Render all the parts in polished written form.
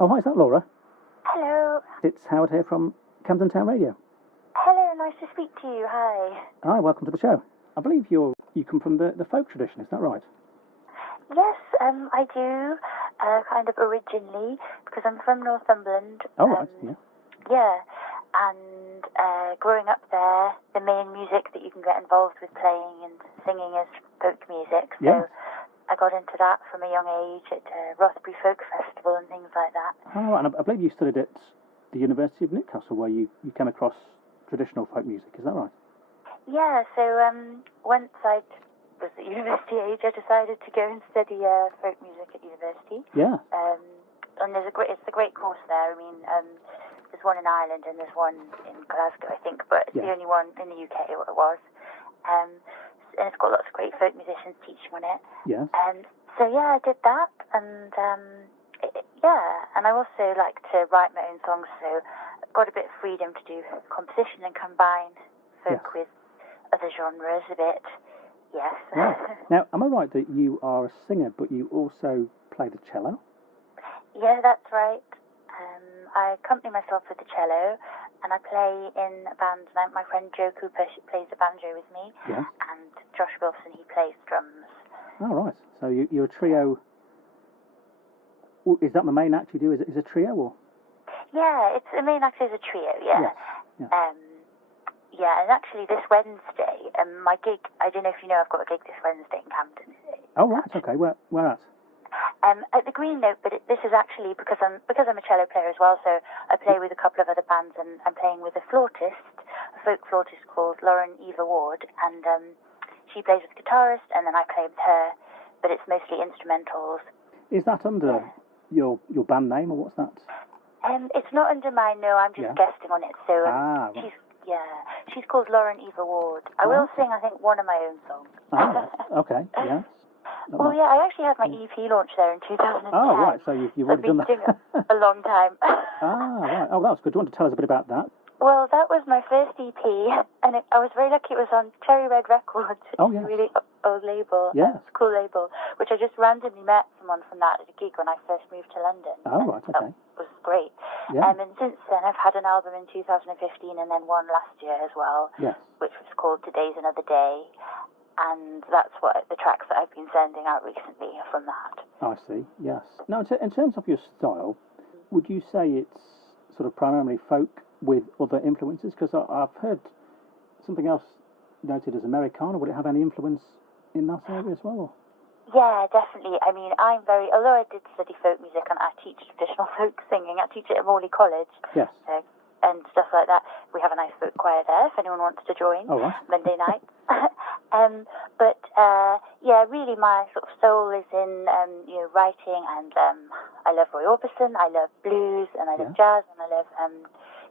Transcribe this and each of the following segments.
Oh, hi, is that Laura? Hello. It's Howard here from Camden Town Radio. Hello, nice to speak to you. Hi. Hi, welcome to the show. I believe you come from the folk tradition, is that right? Yes, I do, kind of originally, because I'm from Northumberland. Oh, right, yeah. Yeah, and growing up there, the main music that you can get involved with playing and singing is folk music. So Yes. I got into that from a young age at Rothbury Folk Festival and things like that. Oh, right, and I believe you studied at the University of Newcastle, where you came across traditional folk music, is that right? Yeah, so once I was at university age, I decided to go and study folk music at university. Yeah. And it's a great course there. I mean, there's one in Ireland and there's one in Glasgow, I think, but it's the only one in the UK, or it was. And it's got lots of great folk musicians teaching on it. Yeah. So yeah, I did that, and and I also like to write my own songs, so I've got a bit of freedom to do composition and combine folk with other genres a bit. Yes. Right. Now, am I right that you are a singer, but you also play the cello? Yeah, that's right. I accompany myself with the cello, and I play in a band. My friend Joe Cooper plays the banjo with me, and Josh Wilson, he plays drums. Oh, right. So you're a trio. Is that the main act you do? Is it a trio, or? Yeah, it's the main act is a trio. Yeah. Yes. Yeah, and actually this Wednesday, my gig. I don't know if you know, I've got a gig this Wednesday in Camden. Oh, right. Okay. Where at? At the Green Note, but this is actually because I'm a cello player as well. So I play with a couple of other bands, and I'm playing with a flautist, a folk flautist called Lauren Eva Ward, and she plays with the guitarist, and then I play with her. But it's mostly instrumentals. Is that under your band name, or what's that? It's not under mine. No, I'm just guesting on it. So right. she's called Lauren Eva Ward. I will sing, I think, one of my own songs. Oh, okay. Yes. Well, yeah, I actually had my EP launch there in 2010. Oh, right, so you've already done that. I've been doing it a long time. Right. Oh, that's good. Do you want to tell us a bit about that? Well, that was my first EP, and I was very lucky. It was on Cherry Red Records. Oh, yes. A really old label. Yes. It's a cool label, which I just randomly met someone from that at a gig when I first moved to London. Oh, right, okay. That was great. Yeah. And since then, I've had an album in 2015 and then one last year as well, which was called Today's Another Day. And that's what the tracks that I've been sending out recently are from that. I see, yes. Now, in terms of your style, would you say it's sort of primarily folk with other influences? Because I've heard something else noted as Americana. Would it have any influence in that area as well? Yeah, definitely. I mean, although I did study folk music and I teach traditional folk singing, I teach it at Morley College. Yes. And stuff like that. We have a nice folk choir there if anyone wants to join. Oh, right. Monday night. Really my sort of soul is in writing, and I love Roy Orbison, I love blues, and I love jazz, and I love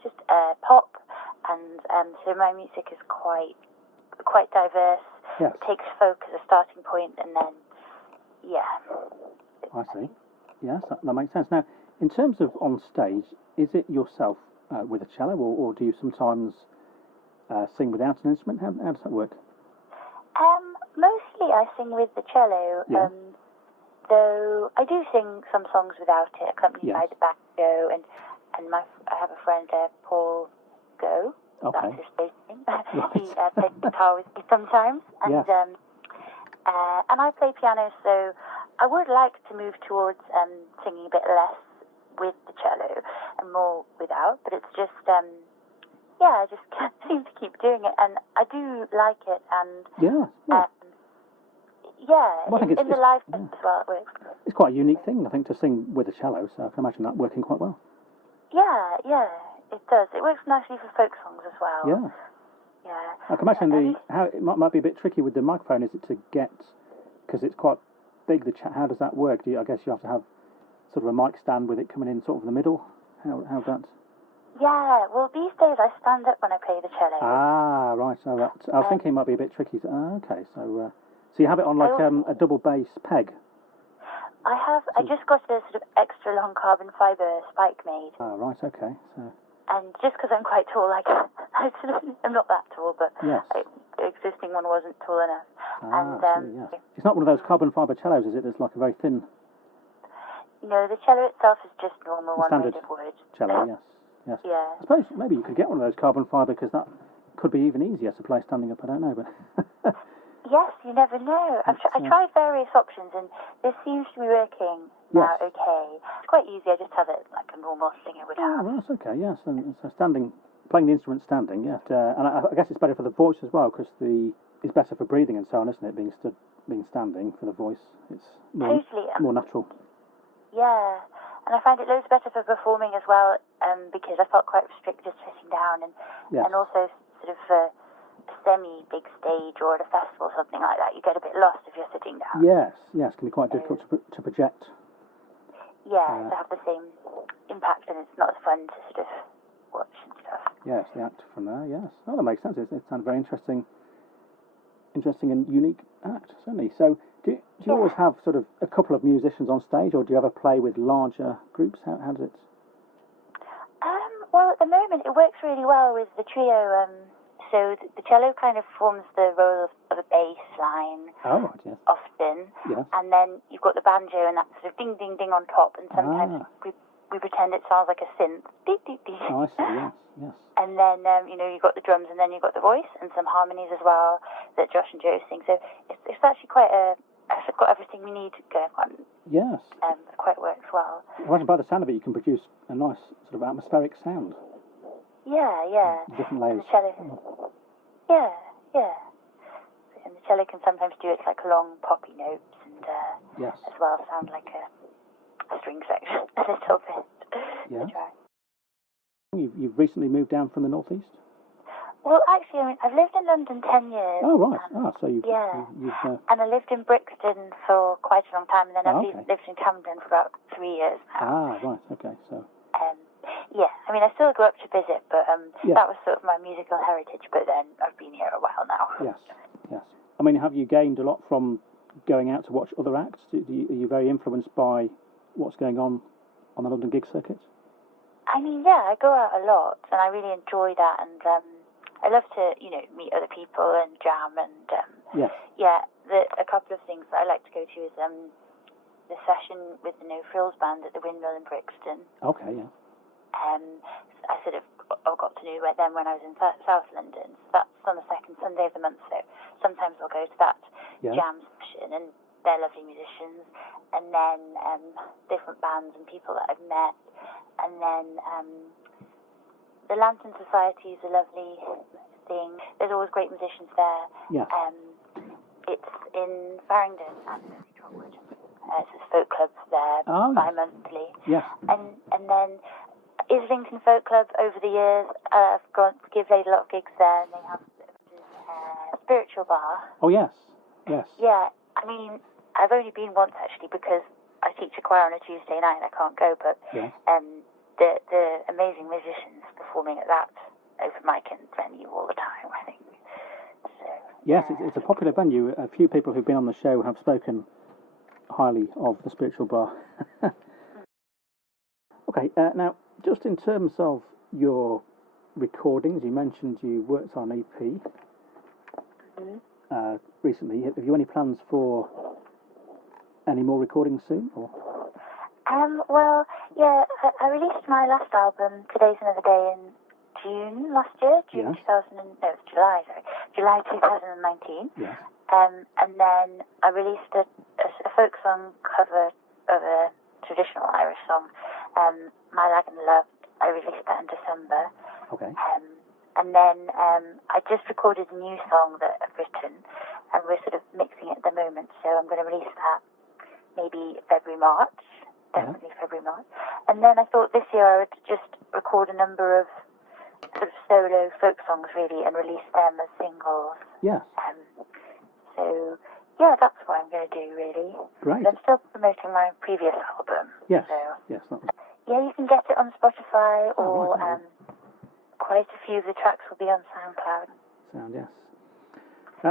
just pop, and so my music is quite diverse. Yes. It takes folk as a starting point, and then I see. Yes, that makes sense. Now, in terms of on stage, is it yourself with a cello, or do you sometimes sing without an instrument? How does that work? Mostly I sing with the cello, though I do sing some songs without it, accompanied by the banjo, and I have a friend, Paul Go, that's his bass name. He plays guitar with me sometimes, and I play piano, so I would like to move towards singing a bit less with the cello and more without, but it's just I just can't seem to keep doing it, and I do like it, and well, in the live set as well it works. It's quite a unique thing, I think, to sing with a cello, so I can imagine that working quite well. Yeah, it does. It works nicely for folk songs as well. Yeah. I can imagine how it might be a bit tricky with the microphone, is it, to get, because it's quite big, how does that work? I guess you have to have sort of a mic stand with it coming in sort of the middle? How's that? Yeah, well, these days I stand up when I play the cello. Ah, right. So I was thinking it might be a bit tricky. Okay, so you have it on like a double bass peg? I just got a sort of extra long carbon fibre spike made. Ah, right, okay. So. And just because I'm quite tall, I'm not that tall, but the existing one wasn't tall enough. It's not one of those carbon fibre cellos, is it? That's like a very thin. No, the cello itself is just normal standard one-made of wood. cello, yes. Yes. Yeah. I suppose maybe you could get one of those carbon fibre because that could be even easier to play standing up. I don't know, but yes, you never know. I tried various options, and this seems to be working now. Yes. Okay, it's quite easy. I just have it like a normal singer would have. Oh, well, that's okay. Yes, and so playing the instrument standing. Yeah, and I guess it's better for the voice as well because it's better for breathing and so on, isn't it? Being standing for the voice, it's more natural. Yeah, and I find it loads better for performing as well, because I felt quite restricted sitting down, and also sort of for a semi-big stage or at a festival or something like that, you get a bit lost if you're sitting down. Yes, it can be quite difficult to project. Yeah, to have the same impact, and it's not as fun to sort of watch and stuff. Yes, the act from there, yes. Oh, that makes sense. It sounds very interesting and unique act, certainly. So, do you always have sort of a couple of musicians on stage, or do you ever play with larger groups? How does it? Well, at the moment, it works really well with the trio. So the cello kind of forms the role of a bass line. Oh, right, yes. Often. Yes. And then you've got the banjo and that sort of ding, ding, ding on top, and sometimes we pretend it sounds like a synth. Dee, dee, dee. Oh, I see, yes. And then, you've got the drums, and then you've got the voice, and some harmonies as well that Josh and Joe sing. So it's actually quite it's got everything we need going on. Yes. It quite works well. Imagine by the sound of it, you can produce a nice sort of atmospheric sound. Yeah. Different layers. And the cello. Yeah. And the cello can sometimes do its like long poppy notes, and as well sound like a string section a little bit. Yeah. You've recently moved down from the northeast? Well, actually, I've lived in London 10 years. Oh, right. So you've... And I lived in Brixton for quite a long time, and then I've lived in Camden for about 3 years now. Ah, right. Okay, so... I still go up to visit, but that was sort of my musical heritage, but then I've been here a while now. Yes. Have you gained a lot from going out to watch other acts? Are you very influenced by what's going on the London gig circuit? I go out a lot, and I really enjoy that, and I love to, meet other people and jam, and a couple of things that I like to go to is the session with the No Frills band at the Windmill in Brixton. Okay, yeah. I sort of got to know them when I was in South London. So that's on the second Sunday of the month. So sometimes I'll go to that jam session, and they're lovely musicians. And then different bands and people that I've met. And then the Lantern Society is a lovely thing. There's always great musicians there. Yeah. It's in Farringdon and Trotwood. It's a folk club there bi-monthly. Yeah. And then Islington Folk Club over the years, I've played a lot of gigs there, and they have a spiritual bar. Oh, yes. Yeah, I've only been once actually because I teach a choir on a Tuesday night and I can't go, but the amazing musicians performing at that open mic and venue all the time, I think. So, yes, it's a popular venue. A few people who've been on the show have spoken highly of the spiritual bar. Okay, now, just in terms of your recordings, you mentioned you worked on an EP recently. Have you any plans for any more recordings soon? Or? I released my last album, Today's Another Day, in June last year, July 2019. Yes. And then I released a folk song cover of a traditional Irish song, My Lag and Love. I released that in December. Okay. And then I just recorded a new song that I've written, and we're sort of mixing it at the moment, so I'm going to release that maybe February, March. Definitely February, March. And then I thought this year I would just record a number of sort of solo folk songs, really, and release them as singles. Yes. That's what I'm going to do, really. Great. But I'm still promoting my previous album. Yes. So. Yes. Yeah, you can get it on Spotify, or quite a few of the tracks will be on SoundCloud. Yes.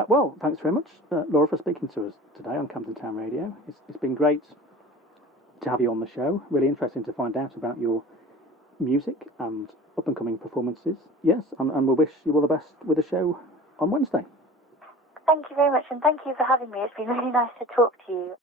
Well, thanks very much, Laura, for speaking to us today on Camden Town Radio. It's been great to have you on the show. Really interesting to find out about your music and up-and-coming performances. Yes, and we wish you all the best with the show on Wednesday. Thank you very much, and thank you for having me. It's been really nice to talk to you.